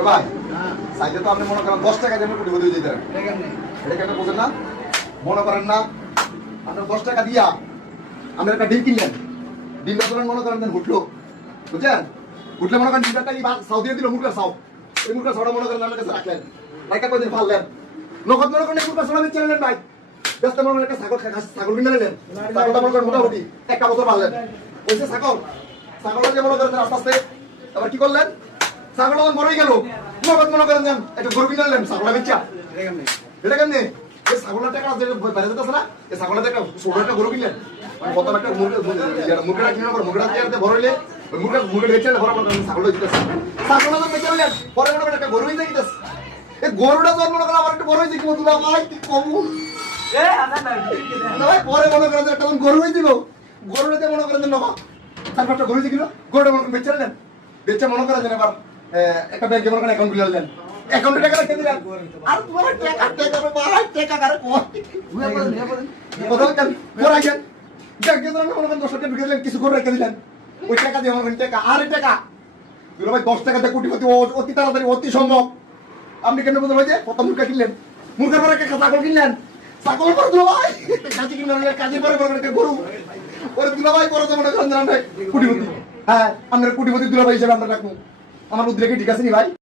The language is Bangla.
ভাই সাইজে তো আপনি মনে করেন 10 টাকা দিয়ে কোটি কোটি দিতে এটা কেন বুঝেন না? মনে করেন না আপনার 10 টাকা দিয়া আপনি একটা ডিম কিনলেন, ডিমটা ধরেন মনে করেন হুটলো, বুঝছেন? হুটলে মনে করেন ডিমটা সাউ দিয়ে দিল, মুরগার সাউ, ওই মুরগার সাউটা মনে করেন আপনার কাছে রাখলেন, রাখা কয়দিন ফাললেন, নগদ মনে করেন মুরগার সাউটা বেচে নিলেন ভাই, ব্যস্ত মনে করেন একটা ছাগল কিনে নিলেন, ছাগলটা মনে করেন মোটামুটি 1 বছর পারলেন, ওই যে ছাগলটা যে মনে করেন আস্তে আস্তে আবার কি করলেন, ছাগলটা যখন বড়ই গেল, নগদ মনে করেন যান একটা গরু কিনে নিলেন, ছাগলটা বেচা এটা কেন এই ছাগলের টাকা বাইরে যেতেছে না, এই ছাগলের একটা ছোট একটা গরু কিনলেন, প্রথম একটা মুরগিটা কিনে মুরগিটা দিয়ে বড় হইলে মুরগি বেচে বড় ছাগলটা দিতেছে, ছাগলটা যখন বেচে হইলেন পরে মনে করেন একটা গরু হয়ে গেছে, এই গরুটা যখন মনে করেন আমার একটু বড় হয়েছে কি বলতো ভাই কি কম পরে মনে করেন একটা গরু হয়ে দিব, গরুটাতে মনে করেন নেবা তারপর একটা গরু হয়েছে কিলো, গরুটা মনে করেন বেচে নিলেন, বেচে মনে করেন এবার একটা ব্যাংকে মনে করেন অ্যাকাউন্ট খুলে নিলেন, অ্যাকাউন্টে টাকা রেখে দিলেন, আর তোমার টাকা ভাই টাকা কারে করাইছেন ব্যাংকে মনে করেন 10 টাকা ঢুকে দিলেন, কিছু করে রেখে দিলেন, ওই টাকা দিয়ে মনে করেন টাকা আর টাকা দুলো ভাই 10 টাকাতে কোটিপতি অতি তাড়াতাড়ি অতি সম্ভব। আপনি কেন বলতে ভাই যে প্রথম মুরগা কিনলেন, মুরগার পরে একটা ছাগল কিনলেন, ছাগল পরে দুলো ভাই কাজে কিনলেন, কাজে পরে একটা গরু, ওরে দুলো ভাই করে মনে করেন কোটিপতি, হ্যাঁ আমরা কোটিপতি দুলো ভাই হিসেবে আমরা রাখবো, আমার বুদ্ধি কি ঠিক আছে নি ভাই?